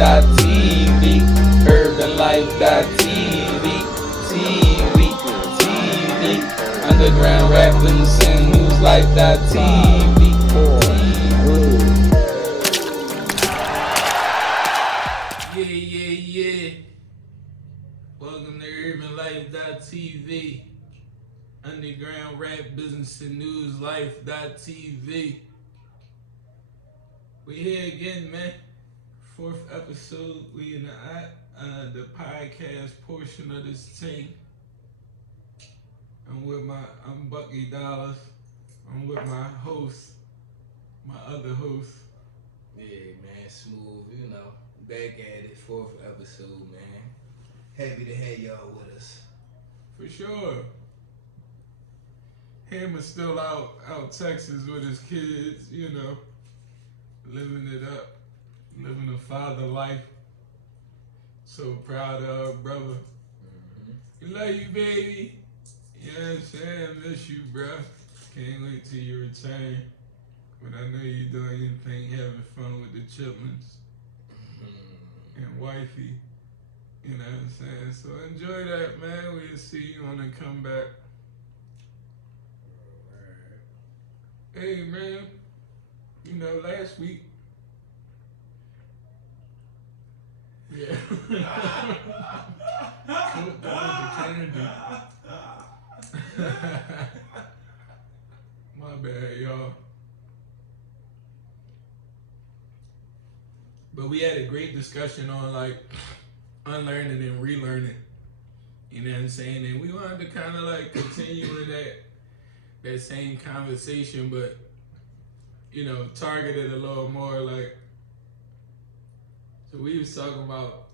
UrbanLife.tv, UrbanLife.tv, TV, Underground Rap Business and News Life.tv. Yeah. Welcome to UrbanLife.tv, Underground Rap Business and News Life.tv. We here again, man. 4th episode. We in the podcast portion of this thing. I'm Bucky Dollars. I'm with my host, my other host. Yeah, man, smooth, back at it, 4th episode, man. Happy to have y'all with us. For sure. Him is still out Texas with his kids, living it up, living a father life. So proud of our brother. We love you, baby. You know what I'm saying? I miss you, bro. Can't wait till you return. But I know you're doing your thing, having fun with the childrens and wifey. You know what I'm saying? So enjoy that, man. We'll see you on the comeback. Hey, man. Last week. Yeah. My bad, y'all. But we had a great discussion on unlearning and relearning. You know what I'm saying? And we wanted to kind of continue in that same conversation, but targeted a little more so we was talking about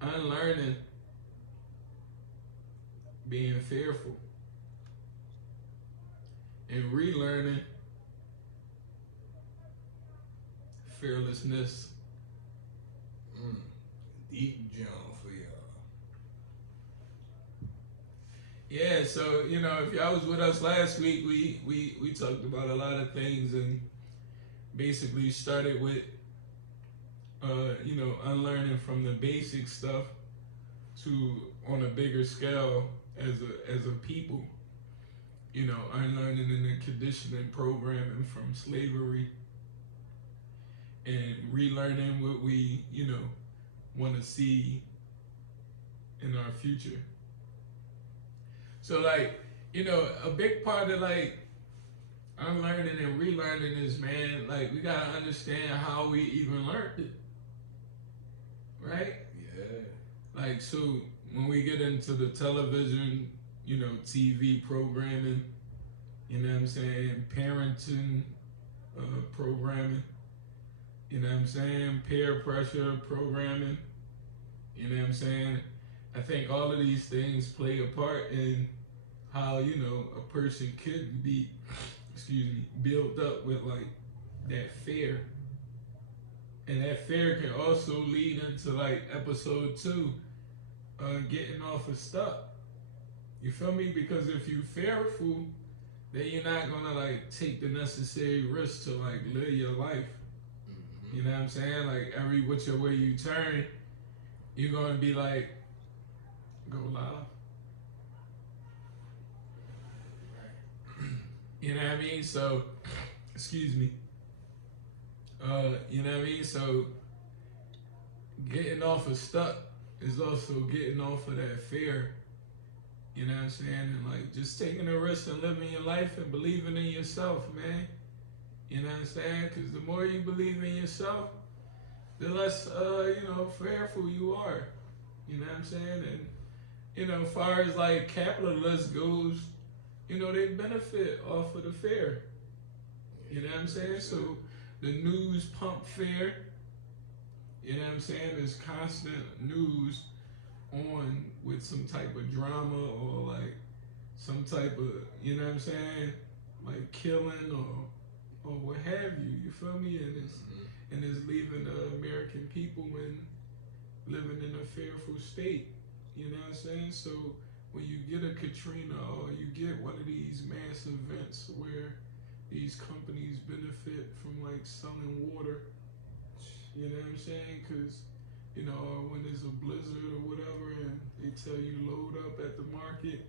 unlearning being fearful and relearning fearlessness. Deep jump for y'all. Yeah, so if y'all was with us last week, we talked about a lot of things and basically started with unlearning from the basic stuff to on a bigger scale as a people. Unlearning in the conditioning programming from slavery and relearning what we want to see in our future. So a big part of unlearning and relearning is, man, we gotta understand how we even learned it. Right? Yeah. So when we get into the television, TV programming, you know what I'm saying, parenting programming, you know what I'm saying, peer pressure programming, you know what I'm saying, I think all of these things play a part in how, a person could be, built up with that fear. And that fear can also lead into episode 2, getting off of stuff. You feel me? Because if you're fearful, then you're not gonna take the necessary risks to live your life. You know what I'm saying? Every which way you turn, you're gonna be go live. You know what I mean? So, excuse me. You know what I mean? So, getting off of stuck is also getting off of that fear. You know what I'm saying? And just taking a risk and living your life and believing in yourself, man. You know what I'm saying? Because the more you believe in yourself, the less, fearful you are. You know what I'm saying? And, as far as capitalists goes, they benefit off of the fear. You know what I'm saying? So the news pump fear. You know what I'm saying? There's constant news on with some type of drama or some type of, you know what I'm saying? Killing or what have you. You feel me? And it's leaving the American people living in a fearful state. You know what I'm saying? So when you get a Katrina or you get one of these mass events where these companies benefit from selling water, you know what I'm saying? Because you know, or when there's a blizzard or whatever, and they tell you load up at the market.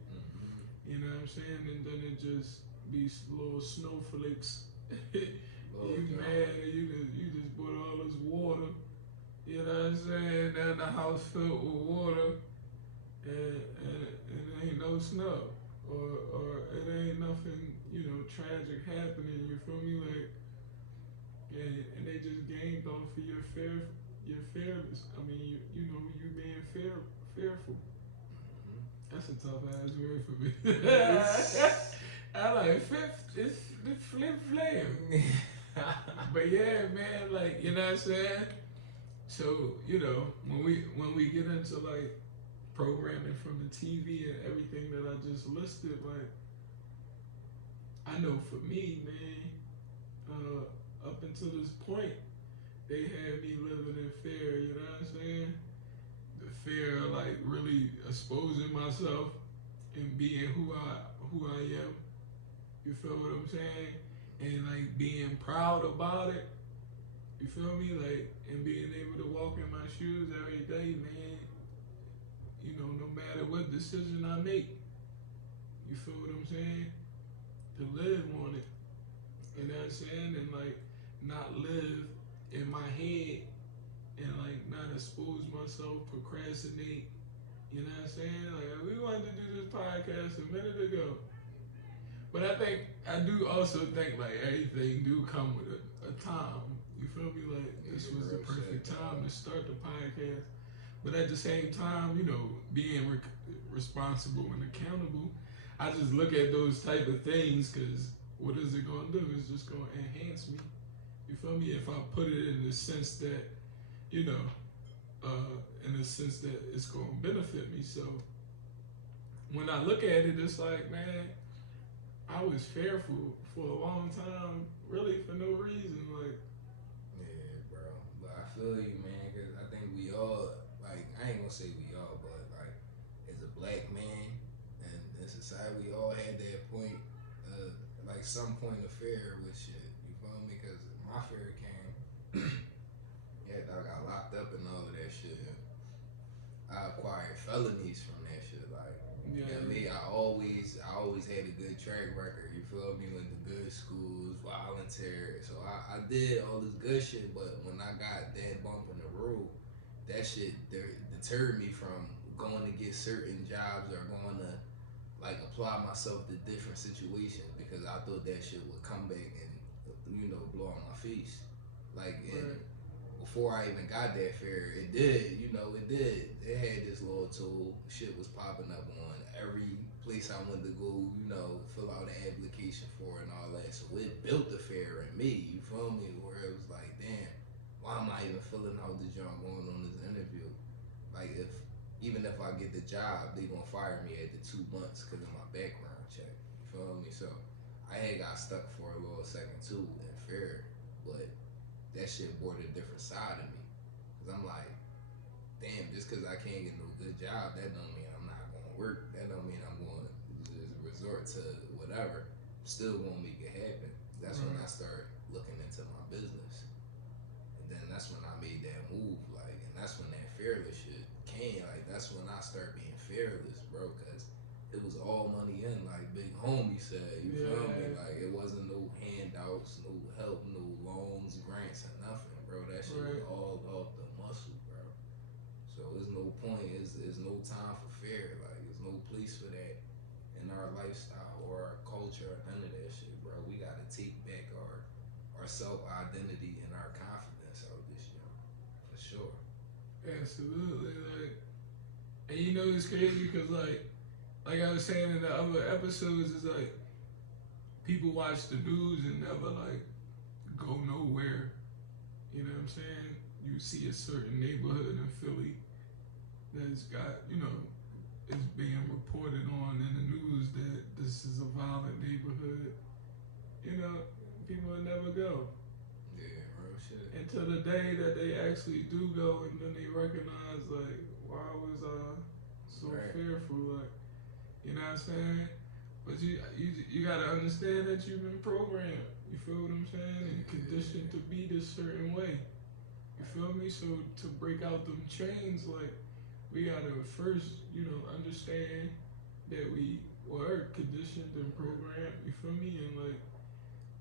You know what I'm saying? And then it just be little snowflakes. You mad and you just bought all this water. You know what I'm saying? Now the house filled with water, and it ain't no snow, or it ain't nothing, you know, tragic happening. You feel me? Like, and they just gamed off of your fearless. I mean, you know, you being fearful. That's a tough ass word for me. I like fifth. It's the flip flame. But yeah, man, like, you know what I'm saying? So, you know, when we get into like programming from the TV and everything that I just listed, like, I know for me, man, up until this point, they had me living in fear, you know what I'm saying? The fear of like really exposing myself and being who I am. You feel what I'm saying? And like being proud about it. You feel me? Like, and being able to walk in my shoes every day, man. You know, no matter what decision I make. You feel what I'm saying? To live on it. You know what I'm saying? And like not live in my head and like not expose myself, procrastinate. You know what I'm saying? Like, we wanted to do this podcast a minute ago. But I do also think like everything do come with a time. You feel me? Like, this was the perfect time to start the podcast. But at the same time, you know, being responsible and accountable, I just look at those type of things because what is it going to do? It's just going to enhance me. You feel me? If I put it in the sense that, you know, in the sense that it's going to benefit me. So when I look at it, it's like, man, I was fearful for a long time, really for no reason. Like, yeah, bro. But I feel you, man, because I think we all, like, I ain't gonna say we all, but like, as a black man and in society, we all had that point, like some point of fear with shit. You feel me? Because my fear came, yeah, I got locked up and all of that shit. I acquired felonies from that shit. Like, me, I always had a good track record. You feel me? Went to good schools, volunteered. So I did all this good shit. But when I got that bump in the road, that shit deterred me from going to get certain jobs or going to like apply myself to different situations because I thought that shit would come back and, you know, blow on my face. Like, and before I even got that fear, it did, you know, it did. It had this little tool, shit was popping up on every place I went to go, you know, fill out an application for and all that. So it built the fear in me, you feel me? Where it was like, damn, why am I even filling out this job going on this interview? Like, even if I get the job, they gonna fire me after 2 months because of my background check. You feel me? So I had got stuck for a little second too in fear, but that shit brought a different side of me. Cause I'm like, damn, just cause I can't get no good job, that don't mean I'm not gonna work. That don't mean I'm gonna just resort to whatever. Still gonna make it happen. That's when I started looking into my business. And then that's when I made that move, like, and that's when that fearless shit came. Like, that's when I started being fearless, bro, cause it was all money in, like Big Homie said, you feel me? Like, it wasn't no handouts, no help, no loans, grants, or nothing, bro. That shit was all off the muscle, bro. So there's no point, there's no time for fear. Like, there's no place for that in our lifestyle or our culture or none of that shit, bro. We gotta take back our self-identity and our confidence out this year, for sure. Absolutely, like, and you know it's crazy because like I was saying in the other episodes, it's like people watch the news and never like go nowhere. You know what I'm saying? You see a certain neighborhood in Philly that's got, you know, it's being reported on in the news that this is a violent neighborhood. You know, people will never go. Yeah, real shit. Until the day that they actually do go and then they recognize like, why was I so fearful? Like, you know what I'm saying? But you gotta understand that you've been programmed. You feel what I'm saying? And conditioned to be this certain way. You feel me? So to break out them chains, like we gotta first, understand that we were conditioned and programmed. You feel me?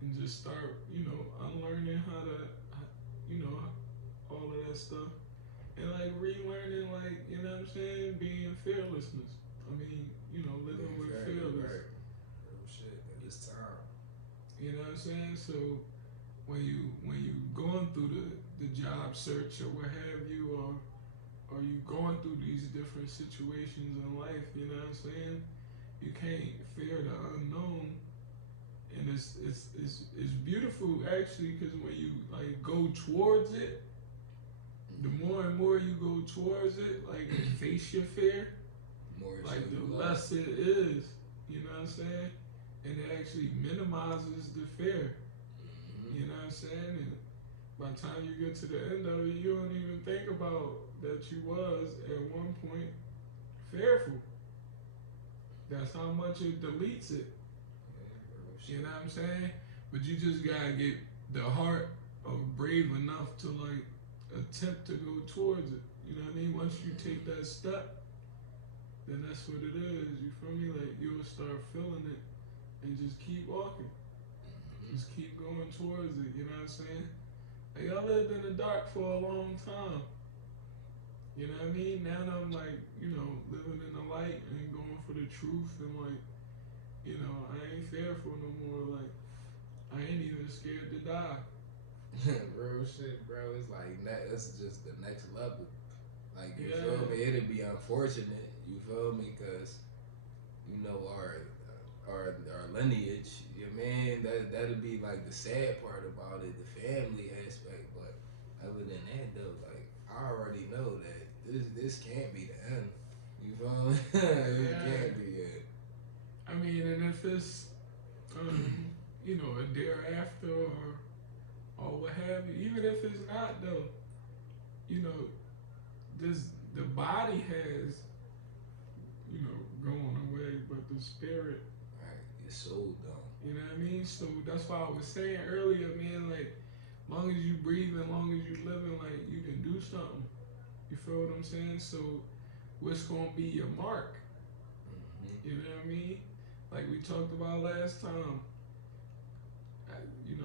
And just start, unlearning how to, all of that stuff, and like relearning, like what I'm saying, being fearlessness. I mean, living Being with fair, fearless. right. Real shit. It's time. You know what I'm saying? So when you going through the job search or what have you, or you going through these different situations in life, you know what I'm saying? You can't fear the unknown, and it's beautiful actually, because when you like go towards it, the more and more you go towards it, like and face your fear, More like shit the you less it is. You know what I'm saying? And it actually minimizes the fear. Mm-hmm. You know what I'm saying? And by the time you get to the end of it, you don't even think about that you was at one point fearful. That's how much it deletes it. Yeah, real You shit. know what I'm saying? But you just gotta get the heart of brave enough to like attempt to go towards it. You know what I mean? Once you take that step, then that's what it is. You feel me? Like you'll start feeling it and just keep walking. Mm-hmm. Just keep going towards it. You know what I'm saying? Like I lived in the dark for a long time. You know what I mean? Now I'm like, living in the light and going for the truth, and like, I ain't fearful no more. Like I ain't even scared to die. Real shit, bro. It's like that's just the next level. Like you Yeah. feel me? It'd be unfortunate. You feel me? Cause our lineage. You man, that'd be like the sad part about it, the family aspect. But other than that, though, like I already know that this can't be the end. You feel me? It Yeah. can't be it. I mean, and if it's, a thereafter or what have you, even if it's not though, you know, this the body has, going away, but the spirit, Right, your soul done. you know what I mean? So that's why I was saying earlier, man, like, long as you breathing, long as you living, like, you can do something. You feel what I'm saying? So, what's gonna be your mark? Mm-hmm. You know what I mean? Like we talked about last time.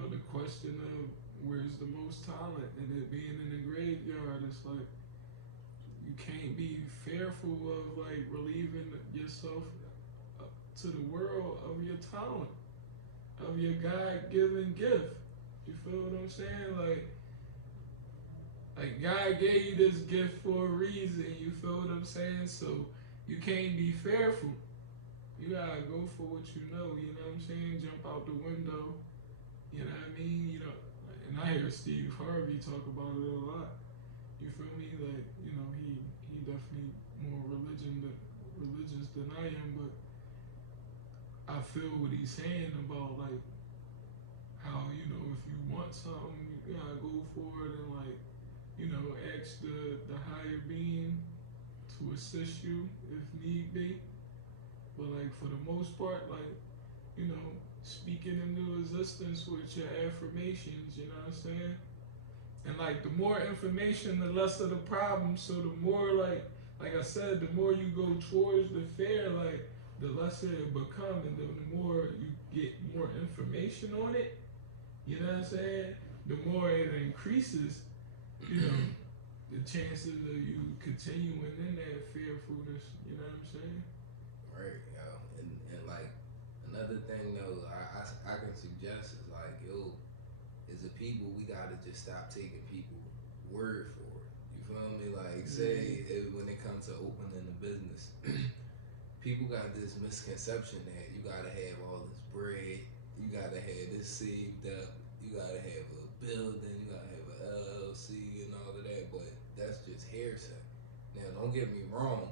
The question of where's the most talent, and it being in the graveyard. It's like you can't be fearful of like relieving yourself to the world of your talent, of your God-given gift. You feel what I'm saying? Like God gave you this gift for a reason. You feel what I'm saying? So you can't be fearful. You gotta go for what you know. You know what I'm saying? Jump out the window. You know what I mean? And I hear Steve Harvey talk about it a lot. You feel me? Like, he definitely more religious than I am, but I feel what he's saying about like how, if you want something, you gotta go for it, and like, ask the higher being to assist you if need be. But like for the most part, like, speaking into existence with your affirmations, you know what I'm saying? And like the more information, the less of the problem. So the more like I said, the more you go towards the fear, like the lesser it become, and the more you get more information on it, you know what I'm saying? The more it increases, the chances of you continuing in that fearfulness, you know what I'm saying? Right, yo. And like another thing though, I can suggest is like, yo, as a people, we gotta just stop taking people word for it. You feel me? Like, say when it comes to opening a business, people got this misconception that you gotta have all this bread, you gotta have this saved up, you gotta have a building, you gotta have an LLC and all of that, but that's just hearsay. Now, don't get me wrong,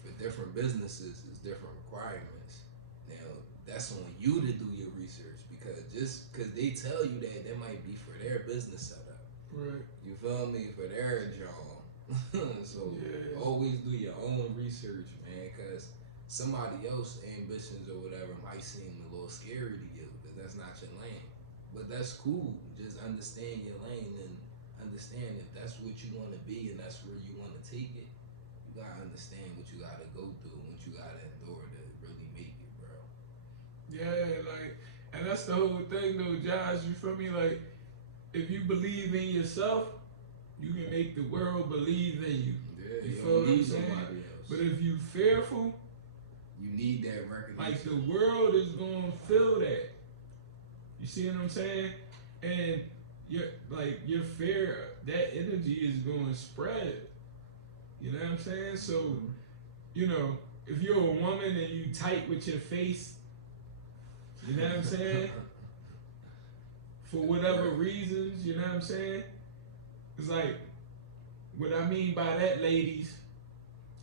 for different businesses, it's different requirements. Now, that's on you to do your research, because just because they tell you that might be for their business setup. Right. You feel me? For their job. So Yeah. always do your own research, man, because somebody else's ambitions or whatever might seem a little scary to you because that's not your lane. But that's cool. Just understand your lane and understand if that's what you want to be and that's where you want to take it. You gotta understand what you gotta go through and what you gotta endure to really make it, bro. Yeah, like, and that's the whole thing, though, Josh. You feel me? Like, if you believe in yourself, you can make the world believe in you. Yeah, You you feel don't what I'm need saying? nobody else. But if you fearful, You need that recognition. like the world is gonna feel that. You see what I'm saying? And your fear, that energy is gonna spread. You know what I'm saying? So, you know, if you're a woman and you tight with your face, you know what I'm saying? For whatever reasons, you know what I'm saying? It's like, what I mean by that, ladies,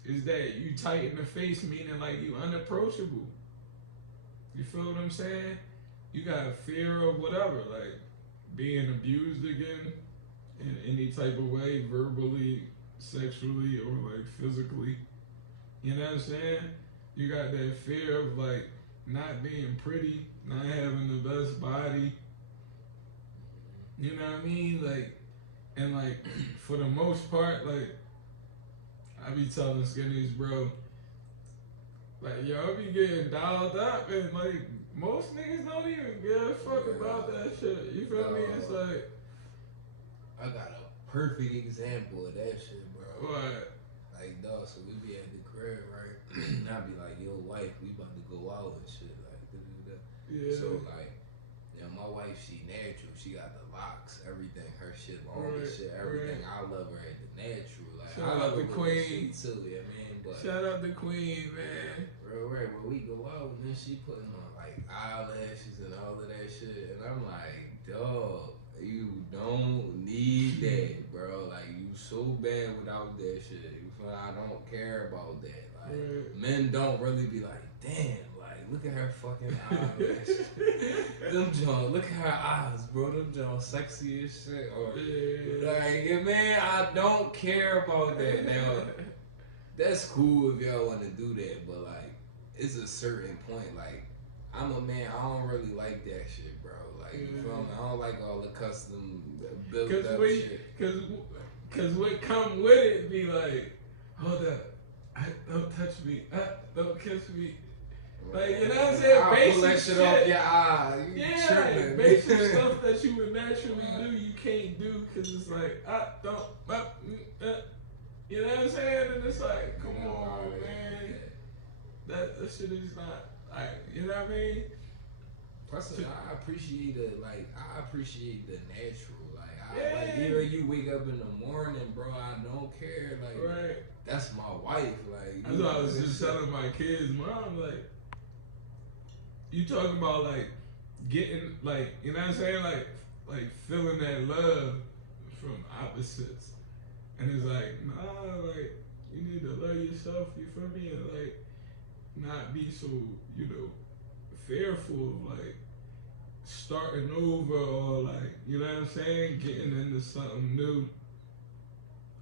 is that you tight in the face, meaning like you unapproachable. You feel what I'm saying? You got a fear of whatever, like being abused again in any type of way, verbally, sexually, or like physically. You know what I'm saying? You got that fear of like not being pretty, not having the best body. You know what I mean? Like, and like for the most part, like I be telling skinnies, bro, like y'all be getting dialed up, and like most niggas don't even give a fuck about that shit. You feel me? It's like, I got a perfect example of that shit, bro. what? Like, dog, so we be at the crib, right? And I be like, yo, wife, we about to go out and shit, like, da-da-da. Yeah. So, like, you know, my wife, she natural. She got the locks, everything. Her shit long Right, as shit, everything. right. I love her at the natural. Like, Shout I out love the her with queen. the shit too, yeah, man. But Shout out the queen, man. real right, when we go out, and then she putting on like eyelashes and all of that shit, and I'm like, dog, you don't need that, bro. Like, you so bad without that shit. You feel I don't care about that. Like, Right. men don't really be like, damn, like, look at her fucking eyelashes. Them John, look at her eyes, bro. Them John sexy as shit. Or Yeah. like, yeah, man, I don't care about that now. That's cool if y'all want to do that, but like, it's a certain point. Like, I'm a man, I don't really like that shit, bro. Like, you feel me? I don't like all the custom built up shit. Cause what come with it be like, hold up, don't touch me, don't kiss me. Like, you know what I'm saying? I'll Basic pull that shit off your eye. You Yeah, tripping. like basic stuff that you would naturally do, you can't do because it's like, you know what I'm saying? And it's like, come on, man. That shit is not, like, you know what I mean? Plus, I appreciate it. Like, I appreciate the natural. Like, Yeah. like, even you wake up in the morning, bro. I don't care. Like, Right. that's my wife. Like, That's what I was just telling my kids, Mom, like, you talking about, like, getting, like, you know what I'm saying? Like feeling that love from opposites. And it's like, nah, like, you need to love yourself, you feel me? And, like, not be so, you know, fearful of, like, starting over or, like, you know what I'm saying? Getting into something new.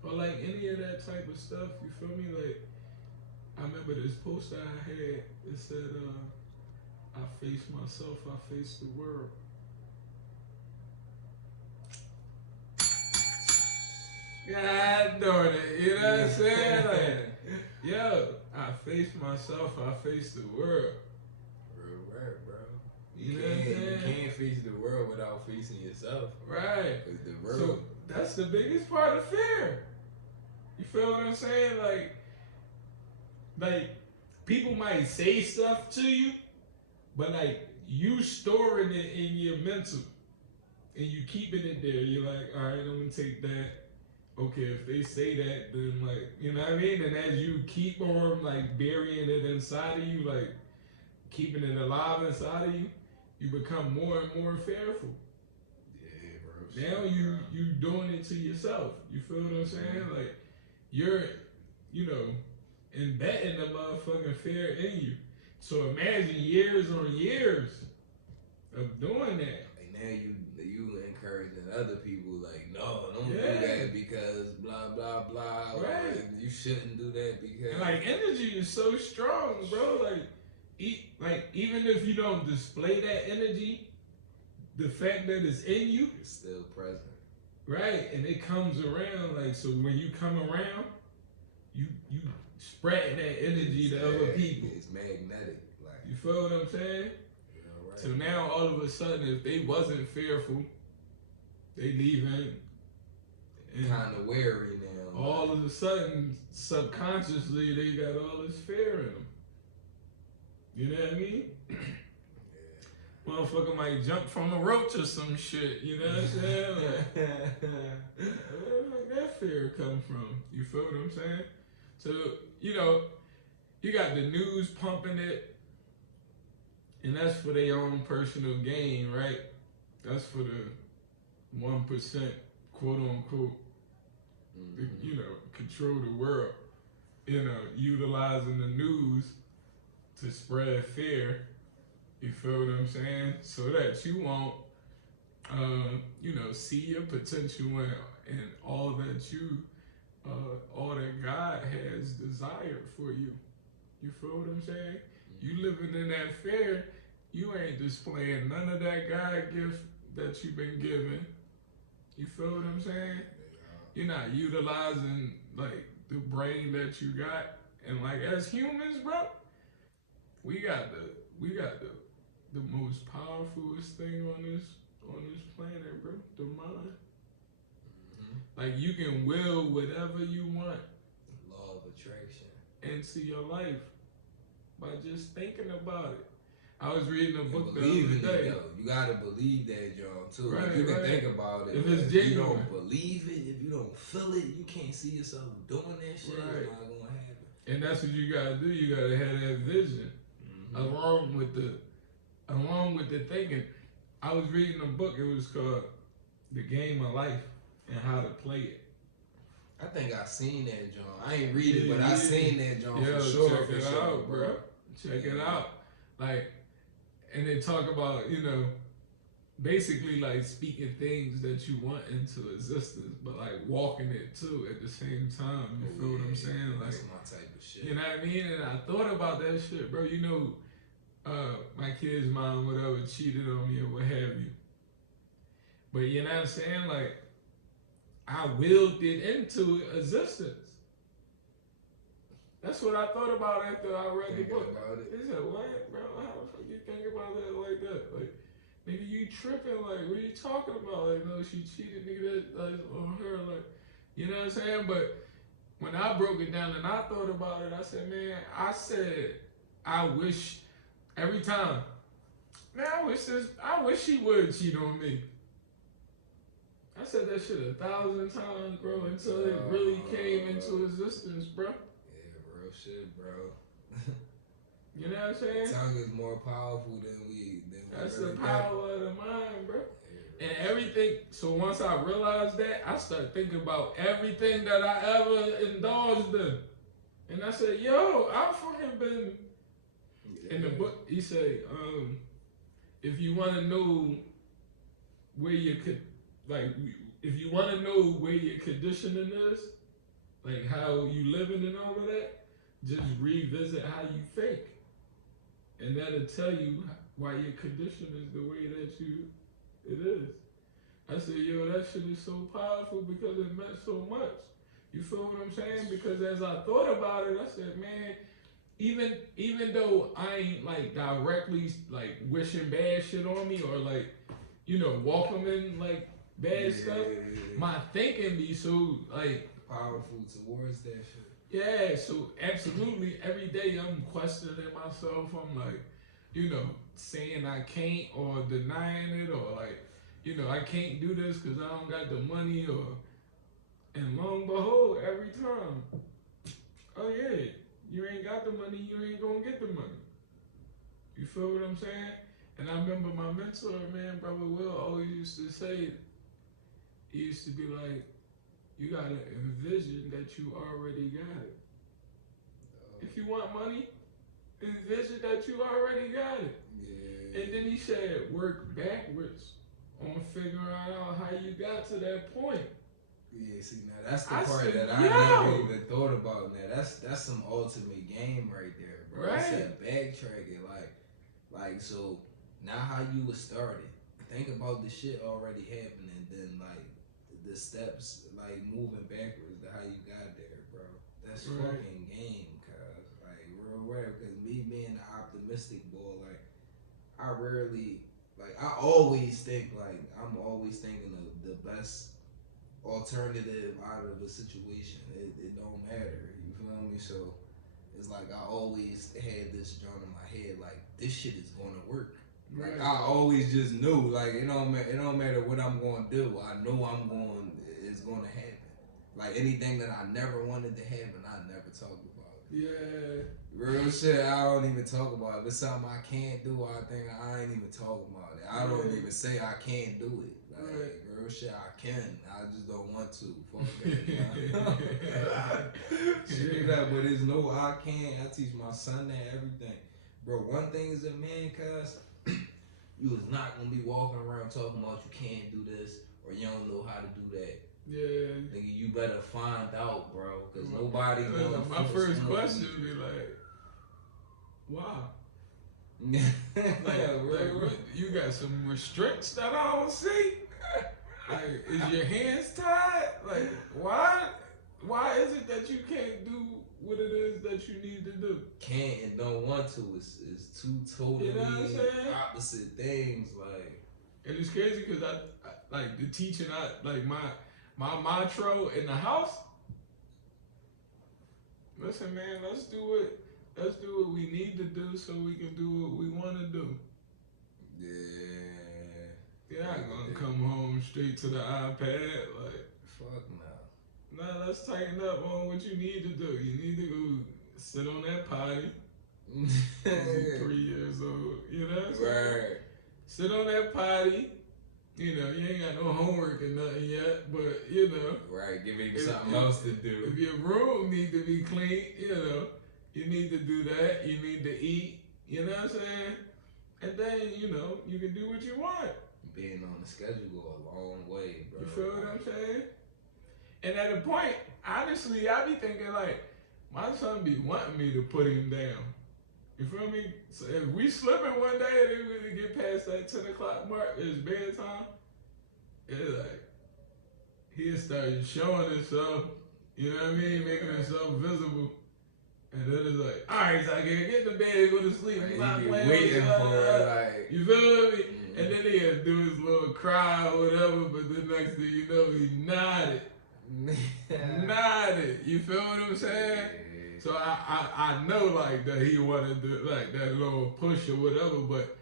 Or, like, any of that type of stuff, you feel me? Like, I remember this poster I had, it said, I face myself, I face the world. God darn it, you know what I'm saying? Like, yo, I face myself, I face the world. Real rap, bro. You know what I'm saying? You can't face the world without facing yourself. Right. Cause the world. So that's the biggest part of fear. You feel what I'm saying? Like people might say stuff to you, but like you storing it in your mental and you keeping it there. You're like, all right, I'm gonna take that. Okay, if they say that, then like, you know what I mean? And as you keep on like burying it inside of you, like keeping it alive inside of you, you become more and more fearful. Yeah, bro. Now you doing it to yourself. You feel what I'm saying? Like you're, you know, embedding the motherfucking fear in you. So imagine years on years of doing that. Like now you encouraging other people like, no, don't Yeah. do that because blah blah blah. Or, Right. like, you shouldn't do that because And like energy is so strong, bro. Like even if you don't display that energy, the fact that it's in you, it's still present. Right, and it comes around like so when you come around, you spread that energy to other people. It's magnetic, like You feel what I'm saying? you right. So now all of a sudden, if they wasn't fearful, they leaving, and Kind of wary now. all of a sudden, subconsciously, they got all this fear in them. You know what I mean? Motherfucker might jump from a roach or some shit. You know what I'm saying? Like, where the fuck that fear come from? You feel what I'm saying? So, you know, you got the news pumping it, and that's for their own personal gain, right? That's for the 1%, quote unquote, you know, control the world. You know, utilizing the news to spread fear. You feel what I'm saying? So that you won't, you know, see your potential and all that you, all that God has desired for you. You feel what I'm saying? You living in that fear, you ain't displaying none of that God gift that you've been given. You feel what I'm saying? You're not utilizing like the brain that you got, and like as humans, bro, we got the most powerfulest thing on this planet, bro, the mind. Like you can will whatever you want Law of attraction into your life by just thinking about it. I was reading a book the believe in other it day. though. You gotta believe that, John, too. Right, Like, you can right. think about it. If but it's if you genuine. don't believe it, if you don't feel it, you can't see yourself doing that shit. Right. It's not gonna happen. And that's what you gotta do. You gotta have that vision. Along with the thinking. I was reading a book, it was called The Game of Life and How to Play It. I think I seen that, John. I ain't read it, but I Yeah. seen that, John, Yo, for sure. check For it sure, out, bro. Check it out. Like, and they talk about, you know, basically like speaking things that you want into existence, but like walking it too at the same time. You feel what I'm saying? Like, That's my type of shit. you know what I mean? And I thought about that shit, bro. You know, my kid's mom, whatever, cheated on me or what have you. But you know what I'm saying? Like, I willed it into existence. That's what I thought about after I read the Thinking book. about it. They said, what, bro? How the fuck you think about that like that? Like, nigga, you tripping? Like, what are you talking about? Like, no, she cheated, nigga, that, like, on her. Like, you know what I'm saying? But when I broke it down and I thought about it, I said, man, I wish every time, man, I wish she would cheat on me. I said that shit 1,000 times, bro, until it really came into existence, bro. Yeah, real shit, bro. You know what I'm saying? Tongue is more powerful than we That's really the think. power of the mind, bro. Yeah, And everything, so once I realized that, I started thinking about everything that I ever indulged in. And I said, yo, I've fucking been, in the book, he said, if you want to know where you could, like, if you want to know where your conditioning is, like how you living and all of that, just revisit how you think. And that'll tell you why your condition is the way that it is. I said, yo, that shit is so powerful because it meant so much. You feel what I'm saying? Because as I thought about it, I said, man, even though I ain't like directly like wishing bad shit on me or like, you know, welcoming like bad stuff, my thinking be so like powerful towards that shit. yeah, so absolutely every day I'm questioning myself. I'm like, you know, saying I can't or denying it or like, you know, I can't do this because I don't got the money or, and lo and behold, every time, oh yeah, you ain't got the money, you ain't gonna get the money. You feel what I'm saying? And I remember my mentor, man, Brother Will, always used to say, he used to be like, you gotta envision that you already got it. If you want money, envision that you already got it. Yeah. And then he said, work backwards on figuring out how you got to that point. Yeah, see now that's the I part said, that I yo. never even thought about. Now that's some ultimate game right there, bro. Right. I said backtracking, like so. Now how you was started. Think about the shit already happening. Then like the steps, like moving backwards to how you got there, bro. That's Right. fucking game, cuz. Like, real rap. Because me being the optimistic boy, like, I rarely, like, I always think, like, I'm always thinking of the best alternative out of the situation. It don't matter. You feel me? So, it's like I always had this drum in my head, like, this shit is gonna work. Like, I always just knew, like, it don't matter what I'm gonna do. I know it's gonna happen. Like, anything that I never wanted to happen, I never talked about it. Yeah. Real shit, I don't even talk about it. If it's something I can't do, I ain't even talk about it. I don't even say I can't do it. Like, real shit, I can. I just don't want to. Fuck that. Straight up, but it's no I can't. I teach my son that everything. Bro, one thing is a man, cuz you is not gonna be walking around talking about you can't do this or you don't know how to do that. Yeah. Nigga, you better find out, bro, because nobody knows. My first question would be like, why? Like, you got some restricts that I don't see? Like, is your hands tied? Like, why is it that you can't do what it is that you need to do? Can't and don't want to. It's two totally You know what I'm saying? opposite things. Like, and it's crazy because I like the teaching. Like my mantra in the house. Listen, man, let's do what we need to do so we can do what we want to do. yeah. You're not gonna come home straight to the iPad. Like, fuck no. Nah, let's tighten up on what you need to do. You need to go sit on that potty. You're 3 years old. You know what I'm saying? Right. Sit on that potty. You know, you ain't got no homework or nothing yet, but you know. Right, give me something else to do. If your room need to be clean, you know, you need to do that. You need to eat. You know what I'm saying? And then, you know, you can do what you want. Being on the schedule go a long way, bro. You feel what I'm saying? And at a point, honestly, I be thinking like, my son be wanting me to put him down. You feel me? So if we slipping one day and then we get past that 10 o'clock mark, it's bedtime, it's like, he'll start showing himself, you know what I mean? Making himself visible. And then it's like, all right, so I can get to bed, go to sleep. Like, Stop he be playing waiting with for it, like. you feel me? And then he'll do his little cry or whatever, but the next thing you know, he nodded. Nodded. You feel what I'm saying? Yeah. So I know like that he wanted to, like that little push or whatever, but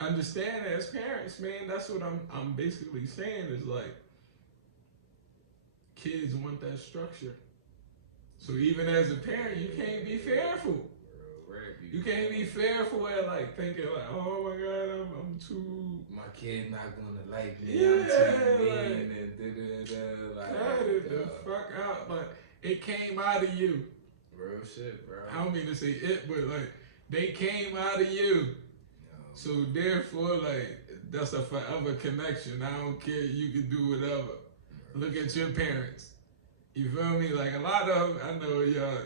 understand as parents, man, that's what I'm basically saying is like kids want that structure. So even as a parent, you can't be fearful. You can't be fearful at like thinking like, oh my God, I'm too. My kid not gonna like me. Yeah, I'm too mean like, and da-da-da. Like, cut it the fuck out. Like it came out of you. Real shit, bro. I don't mean to say it, but like they came out of you. Yo. So therefore, like that's a forever connection. I don't care. You can do whatever. Look at your parents. You feel me? Like a lot of them, I know y'all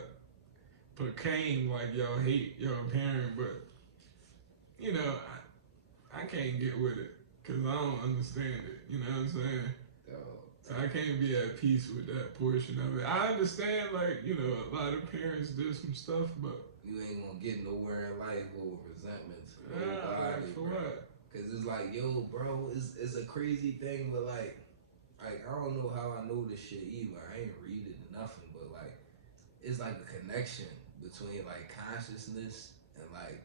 proclaim like y'all hate your parent, but you know, I can't get with it because I don't understand it. You know what I'm saying? Yo. So I can't be at peace with that portion of it. I understand, like, you know, a lot of parents do some stuff, but You ain't gonna get nowhere in life over resentments. like, for what? Cause it's like, yo, bro, it's a crazy thing, but like I don't know how I know this shit either. I ain't read it or nothing, but like, it's like a connection between like consciousness and like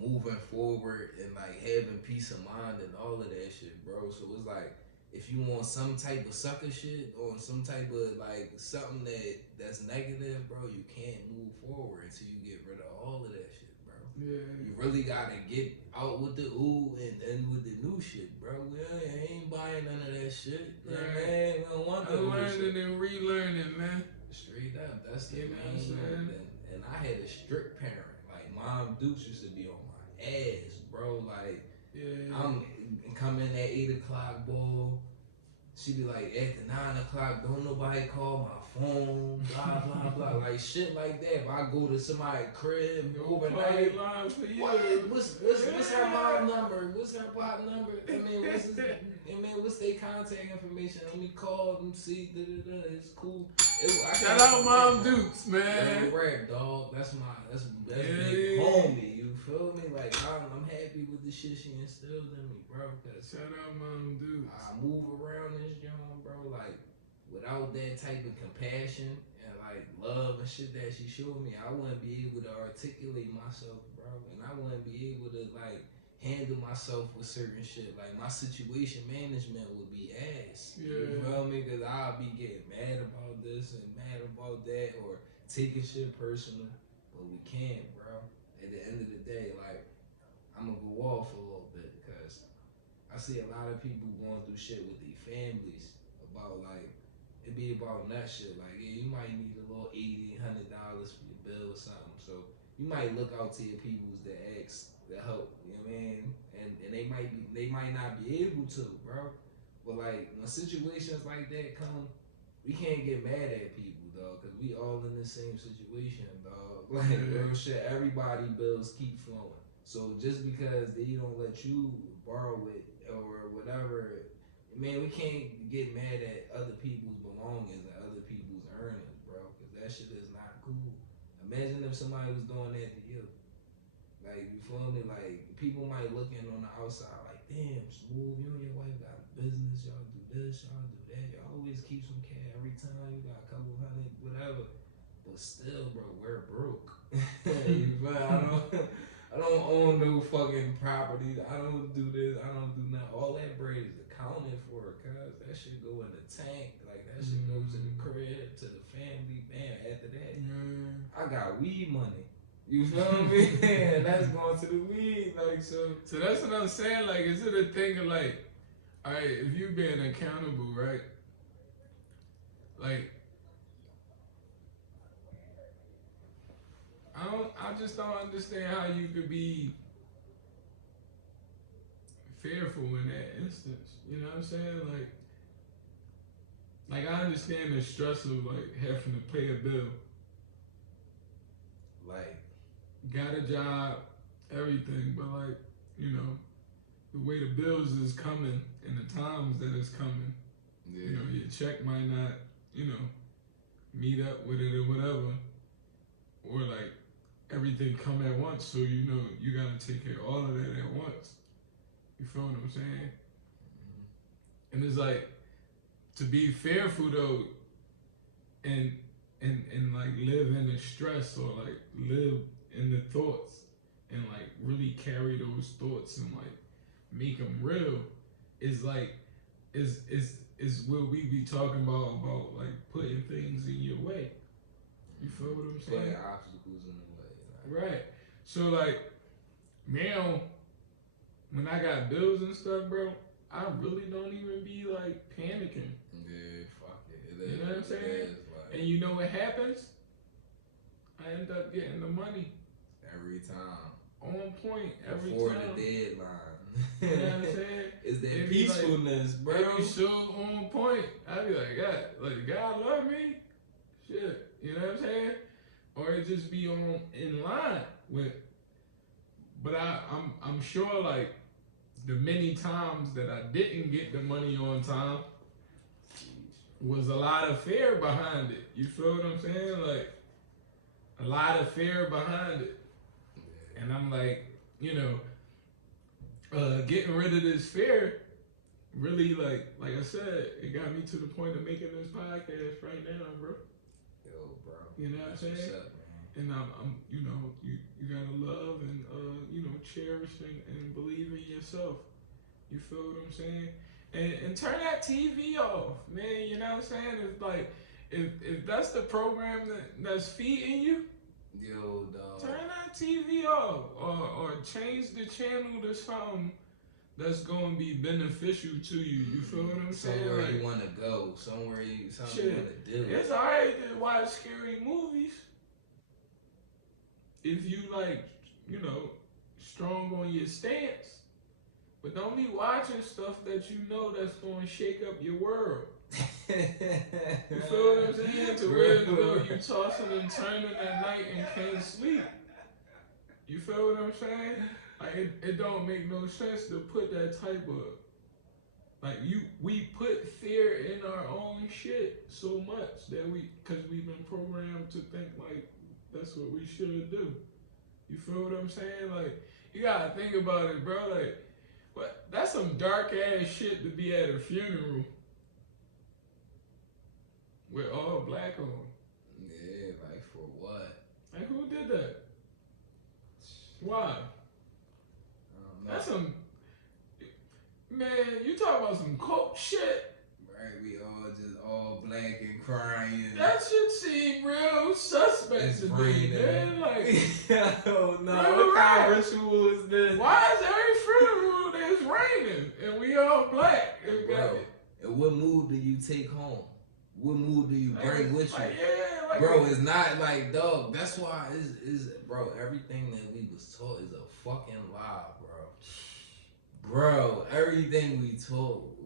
moving forward and like having peace of mind and all of that shit, bro. So it's like, if you want some type of sucker shit or some type of like something that's negative, bro, you can't move forward until you get rid of all of that shit, bro. Yeah. You really gotta get out with the ooh and with the new shit, bro. I ain't buying none of that shit. Right. Man, we don't want that Unlearning shit. and relearning, man. Straight up, that's the You know what I'm main saying? one. And I had a strict parent. Like, Mom Dukes used to be on my ass, bro. Like, Yeah. I'm coming at 8 o'clock, boy. she be like, after 9 o'clock, don't nobody call my phone, blah blah blah, like shit like that. If I go to somebody's crib overnight, line for you. what? What's her mom number? What's her pop number? I mean, what's their contact information? Let me call them, see. It's cool. Shout out Mom Dukes, man. Rap, dog. That's Yeah. big homie. You feel me? Like I'm happy with the shit she instilled in me, bro. Cause Shout out Mom Dukes. I move around this young, bro. Like without that type of compassion and like love and shit that she showed me, I wouldn't be able to articulate myself, bro. And I wouldn't be able to like handle myself with certain shit. Like my situation management would be ass. You feel me? Cause I'll be getting mad about this and mad about that or taking shit personal. But we can't, bro. At the end of the day, like I'm gonna go off a little bit because I see a lot of people going through shit with their families about like it be about nut shit. Like yeah, you might need a little $80, $100 for your bill or something. So you might look out to your peoples that ask to help. You know what I mean? And they might not be able to, bro. But like when situations like that come, we can't get mad at people, dog, because we all in the same situation, dog. Like real shit, everybody bills keep flowing. So just because they don't let you borrow it or whatever, man, we can't get mad at other people's belongings and other people's earnings, bro, because that shit is not cool. Imagine if somebody was doing that to you. Like, you feel me? Like, people might look in on the outside like, damn, Smooth, you and your wife got business, y'all do this, y'all do that, y'all always keep some cash every time, you got a couple hundred, whatever. But still, bro, we're broke. You feel me? I don't own no fucking property. I don't do this. I don't do nothing. All that bread is accounted for, cuz that shit go in the tank. Like, that shit go to the crib, to the family. Bam, after that, I got weed money. You feel me? And that's going to the weed. Like, so that's what I'm saying. Like, is it a thing of like, all right, if you being accountable, right? Like, I just don't understand how you could be fearful in that instance. You know what I'm saying? Like I understand the stress of like having to pay a bill. like, Got a job, everything, but like, you know, the way the bills is coming and the times that it's coming, you know, your check might not, you know, meet up with it or whatever. Or like everything come at once, so you know you gotta take care of all of that at once. You feel what I'm saying? And it's like to be fearful though, and like live in the stress or like live in the thoughts and like really carry those thoughts and like make them real is like is what we be talking about like putting things in your way. You feel what I'm saying? putting obstacles in the way. Like. Right. So like now, when I got bills and stuff, bro, I really don't even be like panicking. Yeah, fuck it. It is, You know what I'm saying? It is, like, And you know what happens? I end up getting the money every time. on point every Before time. the deadline. You know what I'm saying? It's that It be like, peacefulness, bro. Every show on point. I be like, God love me. Shit. You know what I'm saying? Or it just be in line with. But I'm sure like the many times that I didn't get the money on time was a lot of fear behind it. You feel what I'm saying? Like a lot of fear behind it. And I'm like, you know, getting rid of this fear really like I said, it got me to the point of making this podcast right now, bro. Yo, bro. You know what I'm saying? What's up, man? And I'm you know, you gotta love and you know, cherish and believe in yourself. You feel what I'm saying? And turn that TV off, man. You know what I'm saying? It's like if that's the program that's feeding you, Yo, dog. turn that TV off or change the channel to something that's gonna be beneficial to you. You feel what I'm saying? Somewhere Like, you want to go. Something you want to do. it's alright to watch scary movies if you like, you know, strong on your stance. But don't be watching stuff that you know that's gonna shake up your world. You feel what I'm saying? To where you know you tossing and turning at night and can't sleep. You feel what I'm saying? Like it don't make no sense to put that type of like we put fear in our own shit so much that cause we've been programmed to think like that's what we should do. You feel what I'm saying? Like you gotta think about it, bro. Like what? That's some dark ass shit to be at a funeral with all black on. Yeah, like for what? Like who did that? Why? I don't know. That's some man. You talk about some coke shit. Right, we all just all black and crying. That shit seem real suspect It's to me, raining. man. Like, Oh no, Bro, what kind right. of ritual is this? why is every funeral there's raining and we all black? Bro, and what mood do you take home? What mood do you bring with you? Like, yeah, like, Bro, it's not like, dog, that's why bro, everything that we was taught is a fucking lie, bro. Bro, everything we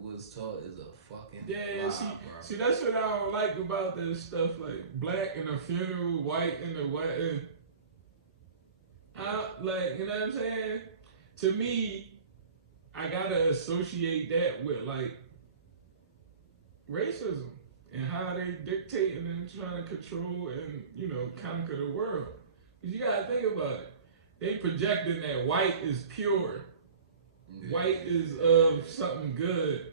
was taught is a fucking yeah, lie, see, bro. see, that's what I don't like about this stuff. Like, black in the funeral, white in the wedding. Like, you know what I'm saying? To me, I gotta associate that with like racism and how they dictating and trying to control and conquer the world. Cause you gotta think about it. They projecting that white is pure, Yeah. white is of something good.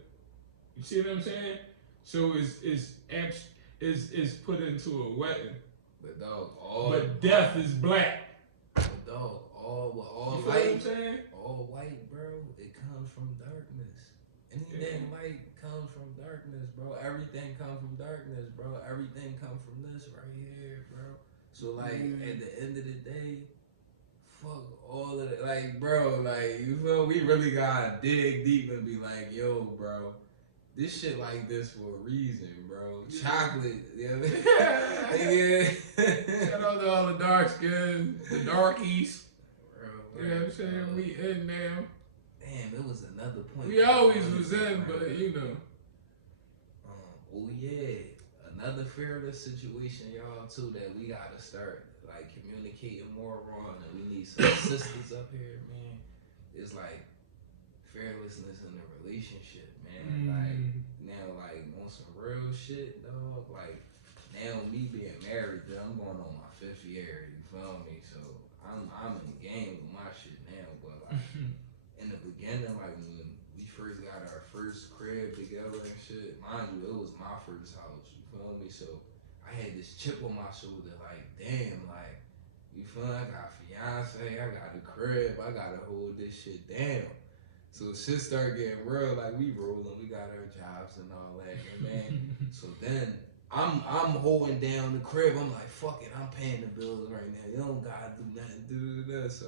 You see what I'm saying? So is put into a weapon. But dog, But death is black. all You feel what I'm light, saying? all white, bro, it comes from darkness. Anything light comes from darkness, bro. Everything comes from darkness, bro. Everything comes from this right here, bro. So like at the end of the day, fuck all of it. Like, bro, like you feel we really gotta dig deep and be like, yo, bro, this shit like this for a reason, bro. Chocolate, you know what I mean? Yeah. Shout out to all the dark skin, the darkies. Bro, You know what I'm saying? We in now. Damn, it was another point. We always was in, but Oh yeah, another fearless situation, y'all too, that we gotta start like communicating more on, and we need some sisters up here, man. It's like fearlessness in a relationship, man. Like now, like on some real shit, dog. Like now, me being married, dude, I'm going on my 5th year. You feel me? So I'm in the game with my shit now, but like. In the beginning, like when we first got our first crib together and shit, mind you, it was my first house, you feel me? So I had this chip on my shoulder, like, damn, like, you feel me? I got fiance, I got a crib, I gotta hold this shit down. So shit started getting real, like we rolling, we got our jobs and all that, and man. So then I'm holding down the crib, I'm like, fuck it, I'm paying the bills right now. You don't gotta do nothing, do. So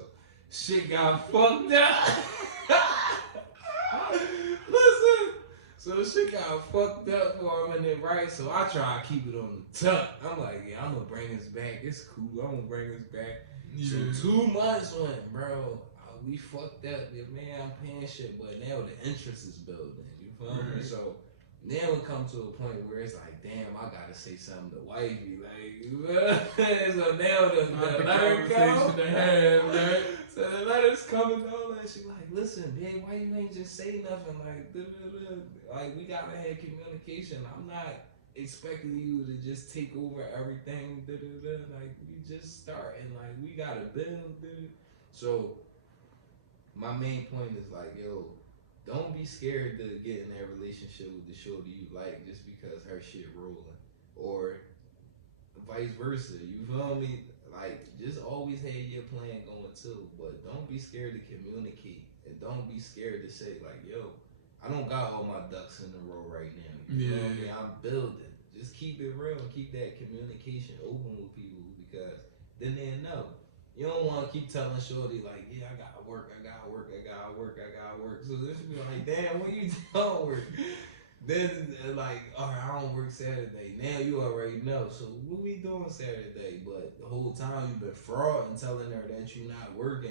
shit got fucked up. Listen. So shit got fucked up for a minute, right? So I try to keep it on the tuck. I'm like, yeah, I'm gonna bring this back. It's cool. I'm gonna bring this back. Yeah. So 2 months went, bro. We fucked up. Yeah, man, I'm paying shit, but now the interest is building. You feel me? So now it come to a point where it's like, damn, I gotta say something to wifey. Like, so now the letter come. To have, right? So the letters coming and all that. She like, listen, babe, why you ain't just say nothing? Like, like we gotta have communication. I'm not expecting you to just take over everything. Like we just starting. Like we gotta build. So my main point is like, yo, don't be scared to get in that relationship with the shorty you like just because her shit rolling, or vice versa. You feel me? Like, just always have your plan going too, but don't be scared to communicate, and don't be scared to say like, yo, I don't got all my ducks in a row right now. You feel me? I'm building. Just keep it real and keep that communication open with people, because then they know. You don't want to keep telling shorty like, yeah, I gotta work. So this be like, damn, what you doing? then like, all right, I don't work Saturday. Now you already know. So what we doing Saturday? But the whole time you've been fraud and telling her that you're not working.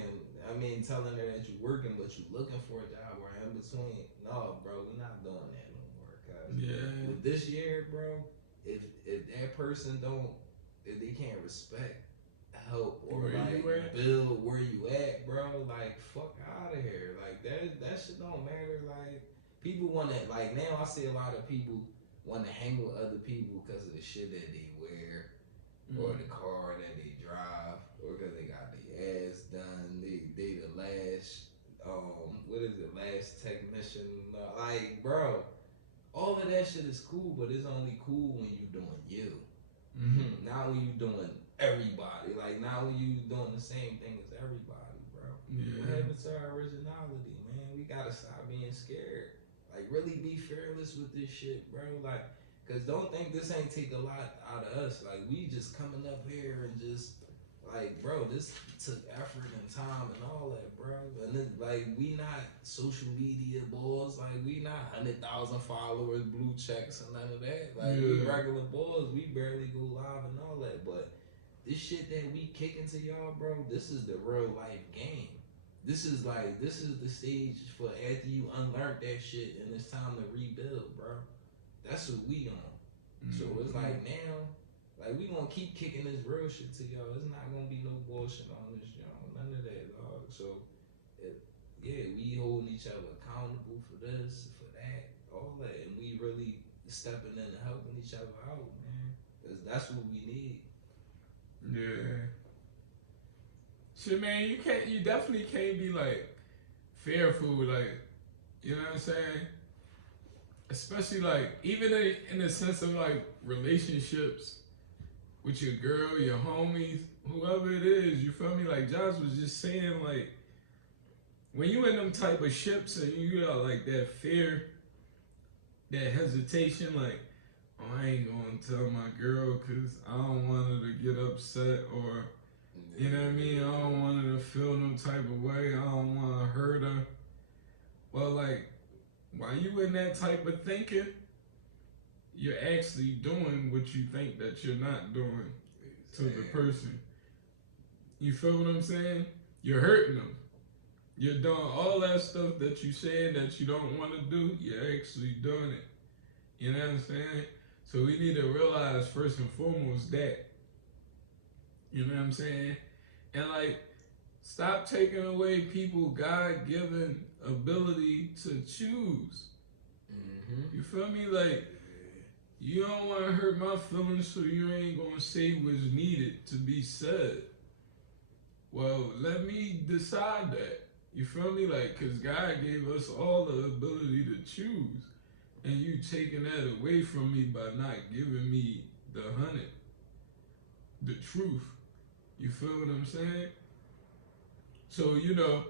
I mean, telling her that you're working, but you looking for a job or in between. No, bro, we're not doing that no more. Cause Yeah. with this year, bro, if that person if they can't respect help or Where like you at? build where you at, bro, like fuck out of here. Like that shit don't matter. Like people want to, like now I see a lot of people want to hang with other people because of the shit that they wear or the car that they drive or because they got their ass done. They the last what is it, last technician. Like bro, all of that shit is cool, but it's only cool when you doing you. Mm-hmm. Not when you doing everybody. Like not when you doing the same thing as everybody, bro. Yeah. What happened to our originality, man? We gotta stop being scared. Like really be fearless with this shit, bro. Like, cause don't think this ain't take a lot out of us. Like we just coming up here and just like, bro, this took effort and time and all that, bro. And then, like we not social media boys. Like we not 100,000 followers, blue checks and none of that. Like we Yeah. regular boys. We barely go live and all that. But this shit that we kicking to y'all, bro, this is the real life game. This is the stage for after you unlearn that shit and it's time to rebuild, bro. That's what we on. So it's like now, like we gonna keep kicking this real shit to y'all. It's not gonna be no bullshit on this, y'all. None of that, dog. So yeah, we holding each other accountable for this, for that, all that, and we really stepping in and helping each other out, man. Cause that's what we need. Yeah. Shit, man, you definitely can't be like fearful, like, you know what I'm saying? Especially like, even in the sense of like relationships with your girl, your homies, whoever it is, you feel me? Like Josh was just saying, like, when you in them type of ships and you got like that fear, that hesitation, like, oh, I ain't gonna tell my girl because I don't want her to get upset or, you know what I mean? I don't want her to feel no type of way. I don't want to hurt her. Well, like, while you in that type of thinking, you're actually doing what you think that you're not doing to the person. You feel what I'm saying? You're hurting them. You're doing all that stuff that you saying that you don't want to do. You're actually doing it. You know what I'm saying? So we need to realize first and foremost that. You know what I'm saying? And like, stop taking away people God-given ability to choose. Mm-hmm. You feel me? Like, you don't want to hurt my feelings, so you ain't gonna say what's needed to be said. Well, let me decide that. You feel me? Like, cause God gave us all the ability to choose, and you taking that away from me by not giving me the truth. You feel what I'm saying? So, you know,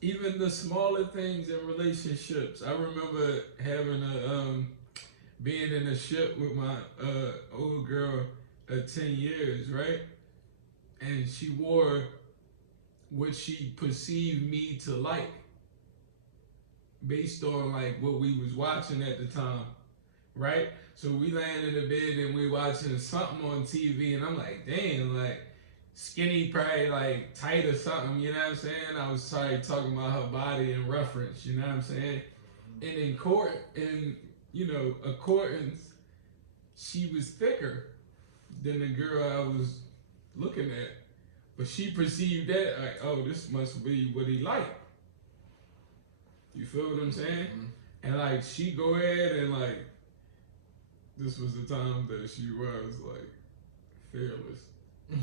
even the smaller things in relationships. I remember having being in a ship with my old girl of 10 years, right? And she wore what she perceived me to like based on like what we was watching at the time, right? So we laying in the bed and we watching something on TV and I'm like, damn, like skinny, probably like tight or something, you know what I'm saying? I was talking about her body in reference, you know what I'm saying? And in court, in, you know, accordance, she was thicker than the girl I was looking at. But she perceived that like, oh, this must be what he liked. You feel what I'm saying? Mm-hmm. And like, she go ahead and like, this was the time that she was like fearless. And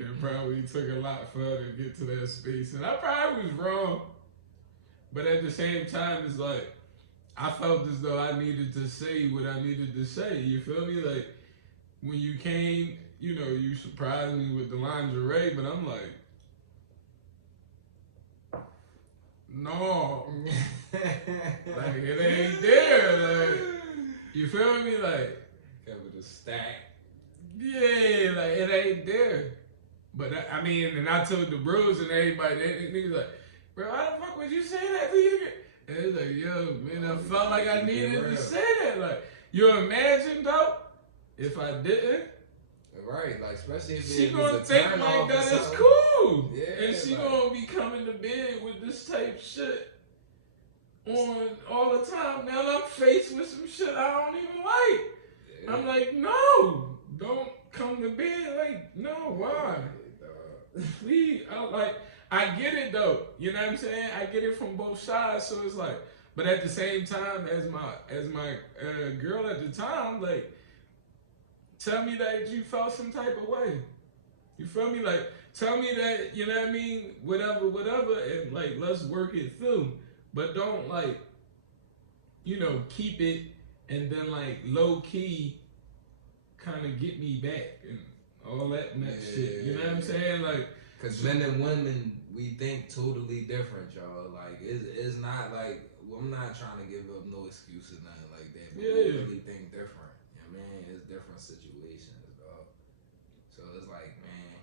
it probably took a lot for her to get to that space. And I probably was wrong. But at the same time, it's like, I felt as though I needed to say what I needed to say. You feel me? Like, when you came, you know, you surprised me with the lingerie, but I'm like, no. Like, it ain't there. Like, you feel me? Like, cover the stack. Yeah, like, it ain't there. But I mean, and I told the bros and everybody, they niggas like, bro, how the fuck would you say that to you? And it's like, yo, man, I felt like I needed to say that. Like, you imagine though, if I didn't, right? Like, especially if she it was gonna a think turn like off or that is something. cool. Yeah, And she like- gonna be coming to bed with this type shit on all the time. Now I'm faced with some shit I don't even like. Yeah. I'm like, no, don't come to bed. Like, no, why? Please, I get it though. You know what I'm saying? I get it from both sides. So it's like, but at the same time, as my girl at the time, like, tell me that you felt some type of way. You feel me? Like, tell me that, you know what I mean? Whatever, and like, let's work it through. But don't like, you know, keep it and then like low key kind of get me back and all that shit. You know what I'm saying? Like, cause men and women, we think totally different, y'all. Like, it's not like, well, I'm not trying to give up no excuse or nothing like that. But we really think different. You know what I mean? It's different situations, dog. So it's like, man,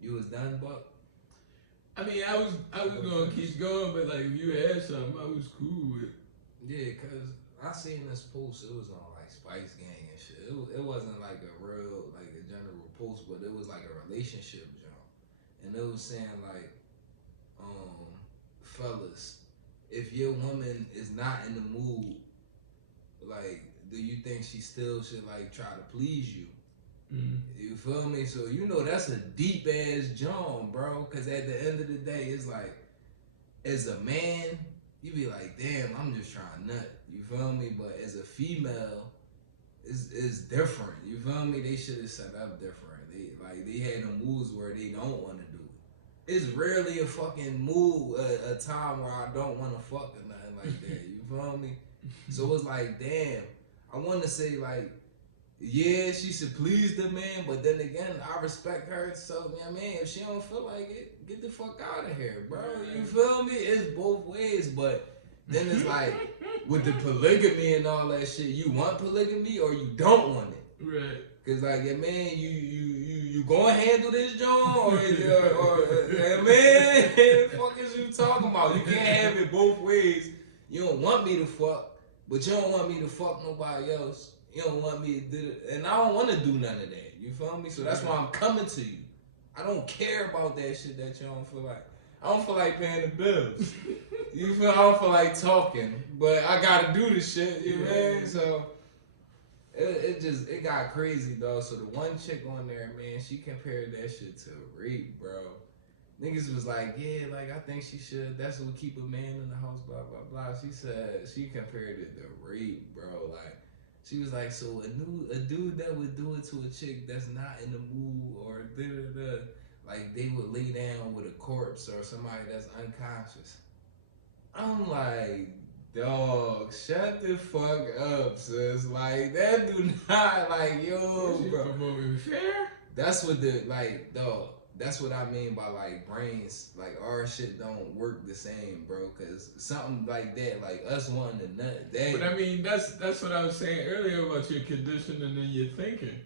you was done, Buck? I mean, I was gonna keep going, but like, if you had something, I was cool with. Yeah, cause I seen this post. It was on like Spice Gang and shit. It wasn't like a real, like a general post, but it was like a relationship job, and it was saying like, fellas, if your woman is not in the mood, like, do you think she still should like try to please you? Mm-hmm. You feel me? So you know that's a deep ass jump, bro. Cause at the end of the day, it's like, as a man, you be like, damn, I'm just trying nut. You feel me? But as a female, it's different. You feel me? They should have set up different. They had them moves where they don't want to do it. It's rarely a fucking move, a time where I don't want to fuck or nothing like that. You feel me? So it's like, damn, I want to say like, yeah, she should please the man, but then again, I respect her. So, you know what I mean? If she don't feel like it, get the fuck out of here, bro. You feel me? It's both ways, but then it's like, with the polygamy and all that shit, you want polygamy or you don't want it? Right. Cause like, yeah, man, you gonna handle this joint or yeah, man, fuck is you talking about? You can't have it both ways. You don't want me to fuck, but you don't want me to fuck nobody else. You don't want me to do it, and I don't want to do none of that. You feel me? So that's why I'm coming to you. I don't care about that shit that you don't feel like. I don't feel like paying the bills. You feel? I don't feel like talking, but I gotta do the shit. You know what I mean? So it got crazy though. So the one chick on there, man, she compared that shit to rape, bro. Niggas was like, yeah, like I think she should. That's what keep a man in the house, blah blah blah. She said she compared it to rape, bro. Like. She was like, so a dude that would do it to a chick that's not in the mood or da-da-da, like they would lay down with a corpse or somebody that's unconscious. I'm like, dog, shut the fuck up, sis. Like, that do not, like, yo, bro. That's what dog. That's what I mean by like brains, like our shit don't work the same, bro. Cause something like that, like us wanting to nut, that. But I mean, that's what I was saying earlier about your conditioning and your thinking.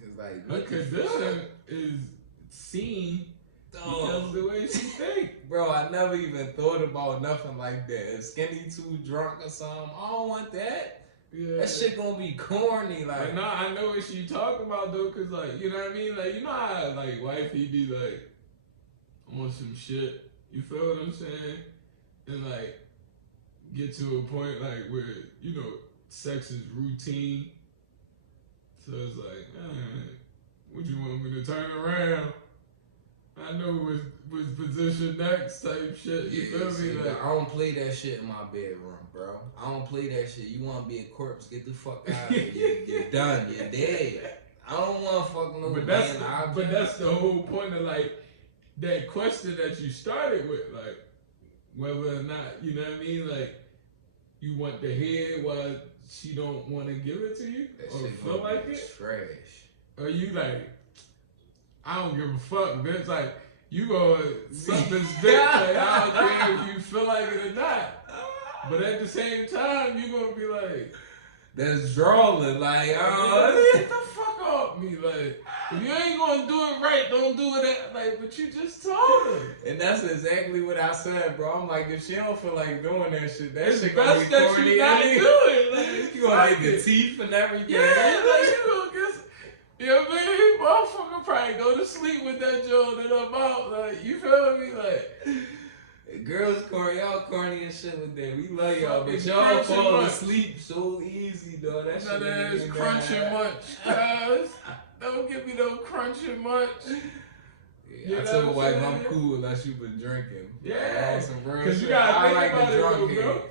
Cause like, her condition is seen because the way she think. Bro, I never even thought about nothing like that. If Skinny too drunk or something, I don't want that. Yeah. That shit gonna be corny, like. But nah, I know what she talking about though, cause like, you know what I mean? Like, you know how like wifey be like on some shit. You feel what I'm saying? And like get to a point like where, you know, sex is routine. So it's like, what you want me to turn around? I know was position next type shit. You feel me? Like, I don't play that shit in my bedroom, bro. I don't play that shit. You want to be a corpse? Get the fuck out of here. You're done. You're dead. I don't want to fuck no man. But that's the whole point of like that question that you started with, like whether or not, you know what I mean, like you want the head while she don't want to give it to you that or shit feel like it. Trash. Or you like, I don't give a fuck, bitch. Like, you gonna suck this dick. Like, I don't care if you feel like it or not. But at the same time, you gonna be like, that's drawing. Like, get the fuck up. taught me, like, if you ain't gonna do it right, don't do it like, but you just told her. And that's exactly what I said, bro. I'm like, if she don't feel like doing that shit, that It's shit gonna be best that corny. you not do it. Like, You gonna fuck get the it. teeth and everything. Yeah, like, you gonna get, you know what I mean? Motherfucker probably go to sleep with that joint and I'm out. Like, you feel me? Like, girls corny, y'all corny and shit with that. We love y'all, but Fucking y'all crunching fall munch. asleep so easy, dog. That shit none of ain't this even crunching that. munch, guys. Don't give me no crunching munch. Yeah, You I know told my what wife I'm I'm saying? cool unless you been drinking. Yeah. Some real Cause you shit. gotta I think like about a it, drunk though, bro. head.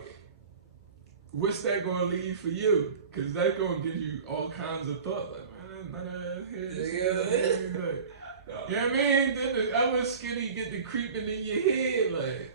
What's that gonna leave for you? Cause that's gonna give you all kinds of thought. Like, man, none of that here. You know what I mean? Then the other skinny get the creeping in your head, like.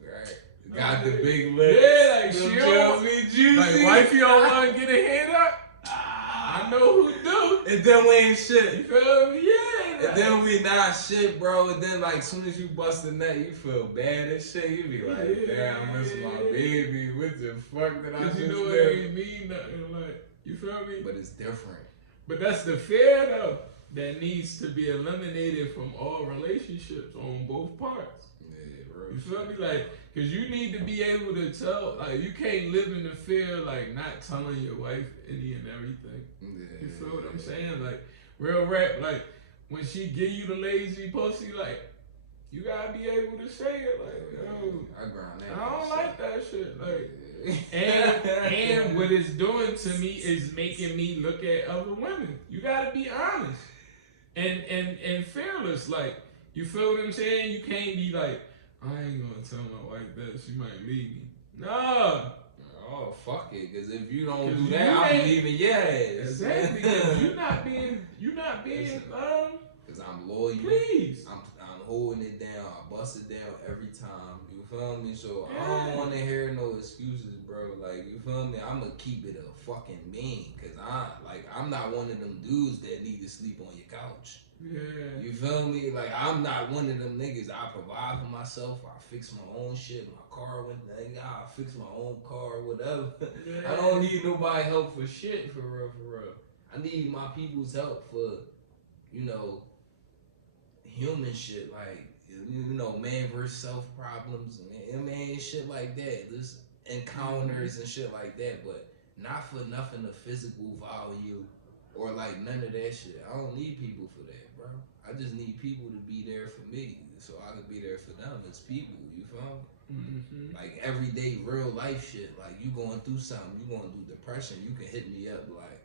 Right. Got the big lips. Yeah, like Them she don't, juicy, juicy. like wifey don't want to get her head up. I know who do. And then we ain't You shit. feel me? Yeah. And then we not shit, bro. And then like soon as you bust a nut, you feel bad and shit. You be like, damn, this is my baby. What the fuck did I Cause just you know do? it ain't mean nothing. Like, you feel me? But it's different. But that's the fear though that needs to be eliminated from all relationships on both parts. Yeah, bro. You feel me? Like, cause you need to be able to tell. Like, you can't live in the fear, like not telling your wife any and everything. Yeah, You feel what I'm saying? Like, real rap. Like, when she give you the lazy pussy, like, you gotta be able to say it. Like, yo, I grind that. I don't shit. like that shit. Like. Yeah. And what it's doing to me is making me look at other women. You gotta be honest and fearless. Like, you feel what I'm saying? You can't be like, I ain't gonna tell my wife that she might leave me. No. Oh, fuck it. Because if you don't 'Cause do you that, I'm ain't- leaving your ass. Exactly. 'Cause you're not being Because I'm loyal. please. I'm holding it down. I bust it down every time. You feel me? So I Yeah. don't want to hear no excuses, bro. Like, you feel me? I'm gonna keep it a fucking bean. Cause I'm not one of them dudes that need to sleep on your couch. Yeah. You feel me? Like, I'm not one of them niggas. I provide for myself. I fix my own shit. My car went down. I fix my own car, whatever. Yeah. I don't need nobody help for shit, for real, for real. I need my people's help for, you know, human shit, like, you know, man versus self problems, man, shit like that. Just encounters and shit like that, but not for nothing of physical value or like none of that shit. I don't need people for that, bro. I just need people to be there for me, so I can be there for them as people. You feel me? Mm-hmm. Like everyday real life shit. Like, you going through something, you going through depression, you can hit me up like,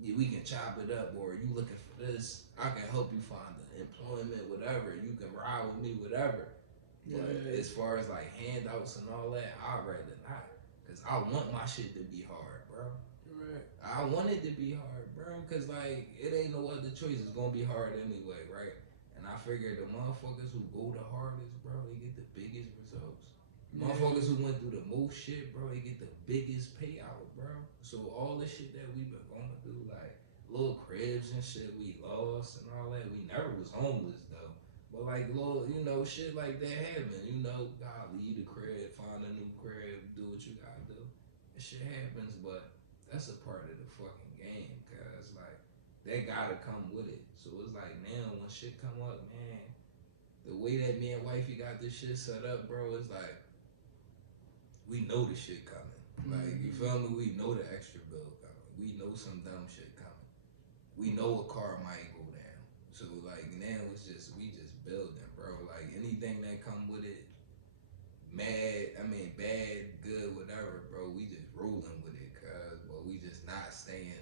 yeah, we can chop it up, or you looking for this, I can help you find the employment, whatever. You can ride with me, whatever. But Yeah. as far as like handouts and all that, I'd rather not, cause I want my shit to be hard, bro. Right. I want it to be hard, bro, cause like it ain't no other choice. It's gonna be hard anyway, right? And I figure the motherfuckers who go the hardest, bro, they get the biggest results. Motherfuckers who went through the most shit, bro, they get the biggest payout, bro. So all the shit that we been going through, like little cribs and shit we lost and all that, we never was homeless though. But like little, you know, shit like that happen. You know, God leave the crib, find a new crib, do what you gotta do. That shit happens, but that's a part of the fucking game, cause like that gotta come with it. So it's like now when shit come up, man, the way that me and wifey got this shit set up, bro, it's like we know the shit coming. Like, you feel me? We know the extra bill coming. We know some dumb shit coming. We know a car might go down. So like now it's just we just building, bro. Like anything that come with it, bad, good, whatever, bro. We just rolling with it, cause but we just not staying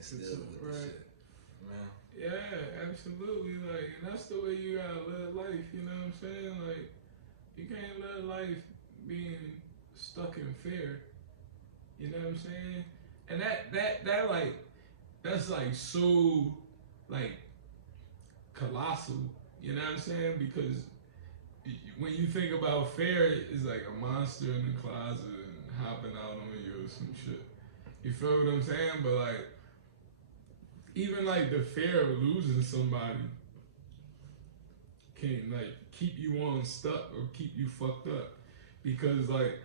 still with the Right. shit. Man. Yeah, absolutely. Like, and that's the way you gotta live life. You know what I'm saying? Like, you can't live life being stuck in fear. You know what I'm saying? And that like, that's like so like colossal. You know what I'm saying? Because when you think about fear, it's like a monster in the closet and hopping out on you or some shit. You feel what I'm saying? But like, even like the fear of losing somebody can like keep you on stuck or keep you fucked up, because like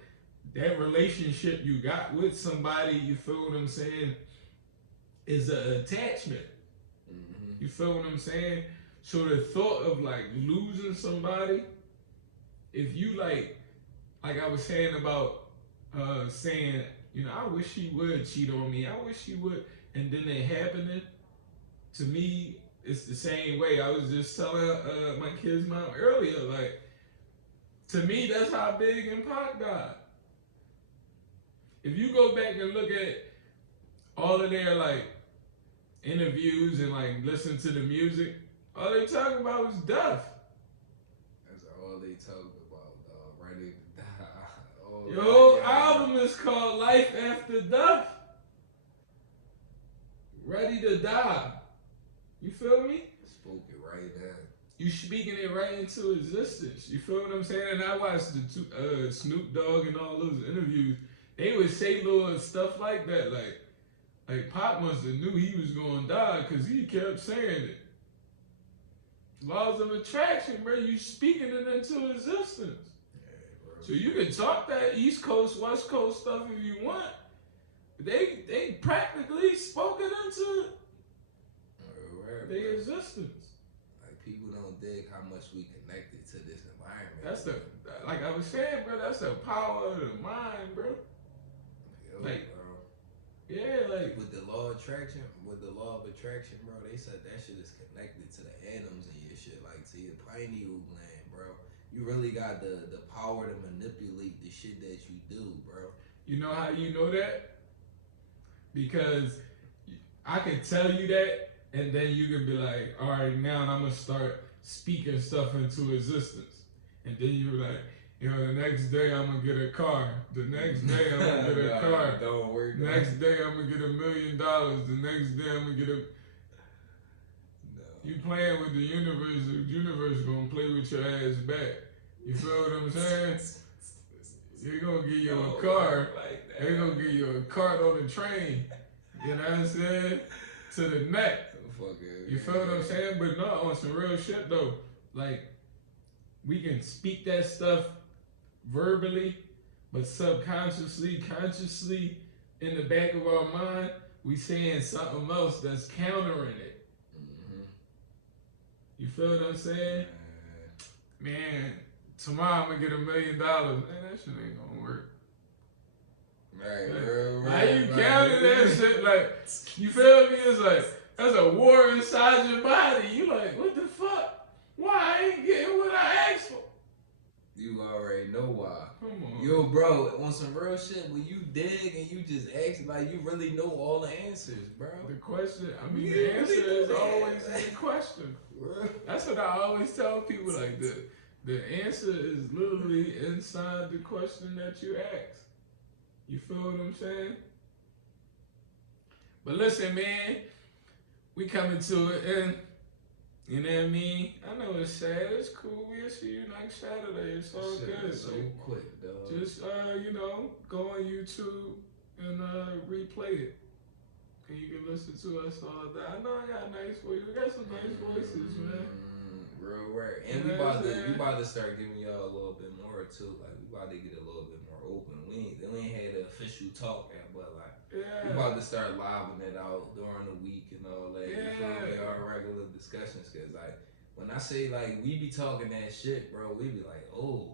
that relationship you got with somebody, you feel what I'm saying, is an attachment. You feel what I'm saying? So the thought of like losing somebody, if you like I was saying about saying, you know, I wish she would cheat on me. I wish she would, and then it happening. To me, it's the same way. I was just telling my kid's mom earlier, like, to me, that's how Big and Pac died. If you go back and look at all of their like interviews and like listen to the music, all they talk about was death. That's all they talk about, dog. Ready to die. Oh, Your whole album is called Life After Death. Ready to Die. You feel me? Spoke it right there. You speaking it right into existence. You feel what I'm saying? And I watched the Snoop Dogg and all those interviews. They would say little stuff like that, like Pop must have knew he was gonna die because he kept saying it. Laws of attraction, bro. You speaking it into existence. Yeah, So you can talk that East Coast, West Coast stuff if you want. They practically spoke it into their existence. Like, people don't dig how much we connected to this environment. That's like I was saying, bro. That's the power of the mind, bro. Yo, like- bro. Yeah, like With the law of attraction, bro, they said that shit is connected to the atoms in your shit, like to your pineal gland, bro. You really got the power to manipulate the shit that you do, bro. you know how you know that? Because I can tell you that, and then you can be like, all right, now I'm gonna start speaking stuff into existence, and then you're like, you know, the next day I'm gonna get a car. The next day I'm gonna get a car. Don't worry. The next day I'm gonna get $1 million. The next day I'm gonna get a. No. You playing with the universe gonna play with your ass back. You feel what I'm saying? They're gonna give you a car. Like that. They're gonna give you a cart on the train. You know what I'm saying? To the neck. You feel what I'm saying? But no, on some real shit though. Like, we can speak that stuff verbally, but subconsciously, consciously, in the back of our mind, we saying something else that's countering it. You feel what I'm saying? Man, tomorrow I'm gonna get $1 million. Man, that shit ain't gonna work. Right, How you counting that shit? Like, you feel me? It's like, that's a war inside your body. You like, what the fuck? Why I ain't getting what I asked for? You already know why. Come on. Yo, bro, on some real shit, when you dig and you just ask, like, you really know all the answers, bro. The question, I mean, You the answer really is know the always answer. in the question. That's what I always tell people, like, the answer is literally inside the question that you ask. You feel what I'm saying? But listen, man, we coming to it, and you know what I mean? I know it's sad, it's cool, we'll see you next Saturday, it's all Shit good. is so quick, dog. Just, you know, go on YouTube and replay it. And you can listen to us all day. I know I got a nice voice. We got some nice voices, man. Real rare. And You we know what I'm about saying? to start giving y'all a little bit more too. Like, we about to get a little bit more open. We ain't had the official talk yet, but like, we Yeah. about to start living it out during the week and all that. You feel me? Yeah. Our regular discussions, cause like, when I say like we be talking that shit, bro, we be like, oh,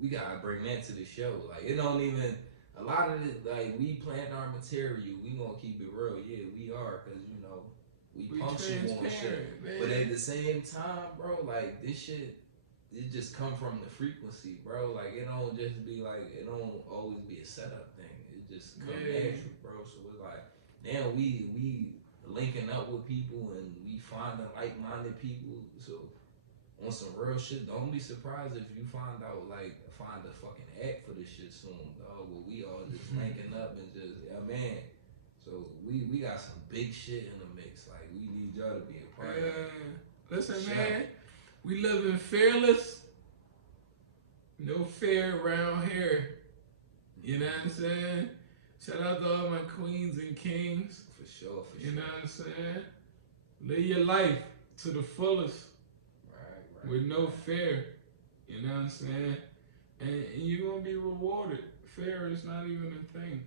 we gotta bring that to the show. Like, it don't even. A lot of it, like, we plan our material. We gonna keep it real. Yeah, we are, cause you know we punctual on shit. man. But at the same time, bro, like, this shit, it just come from the frequency, bro. Like, it don't just be like, it don't always be a setup thing. It just come Yeah. natural, bro. So it's like, now we linking up with people and we finding like-minded people. So on some real shit, don't be surprised if you find a fucking act for this shit soon, dog. Where we all just linking up and just, yeah, man. So we got some big shit in the mix. Like, we need y'all to be a part of it. Listen, Shout. man, we living fearless. No fear around here. You know what I'm saying? Shout out to all my queens and kings. For sure. You know what I'm saying? Live your life to the fullest Right. with no fear. You know what I'm saying? And you're going to be rewarded. Fear is not even a thing.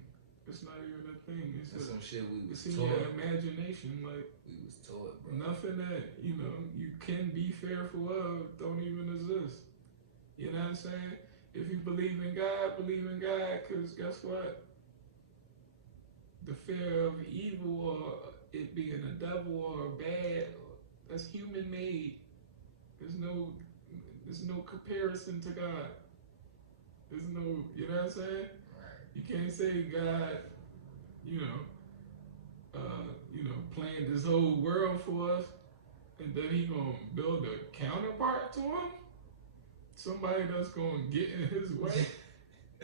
It's not even a thing. It's That's just, some shit we was it's in your taught. imagination. Like, We was taught, bro. nothing that, you know, you can be fearful of don't even exist. You know what I'm saying? If you believe in God, because guess what? The fear of evil or it being a devil or bad, that's human made. There's no comparison to God. There's no, you know what I'm saying? Right. You can't say God, planned this whole world for us, and then he gonna build a counterpart to him? Somebody that's gonna get in his way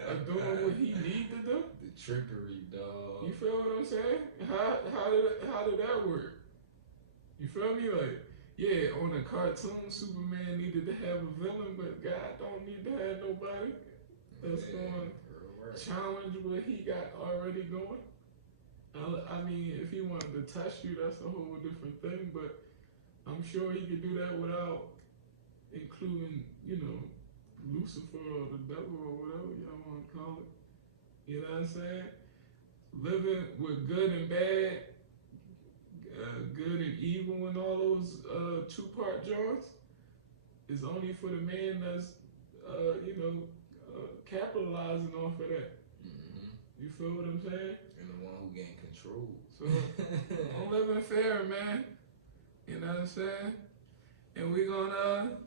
of doing what he need to do? The trickery, dog. You feel what I'm saying? How did that work? You feel me? Like, yeah, on a cartoon, Superman needed to have a villain, but God don't need to have nobody that's going to challenge what he got already going. I mean, if he wanted to test you, that's a whole different thing, but I'm sure he could do that without including, Lucifer or the devil or whatever y'all want to call it. You know what I'm saying? Living with good and bad, good and evil and all those two-part joints is only for the man that's, capitalizing off of that. Mm-hmm. You feel what I'm saying? And the one who gained control. So, I'm living fair, man. You know what I'm saying? And we gonna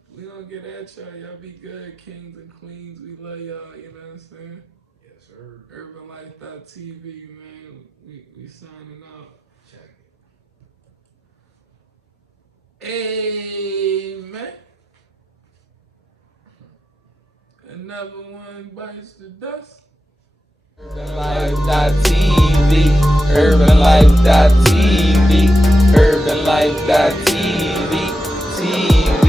get at y'all. Y'all be good, kings and queens. We love y'all, you know what I'm saying? Yes, sir. UrbanLife.tv, man. We signing out. Check it. Amen. Another one bites the dust. UrbanLife.tv, UrbanLife.tv, UrbanLife.tv, TV,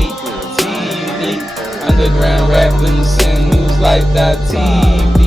underground rap and news life.tv.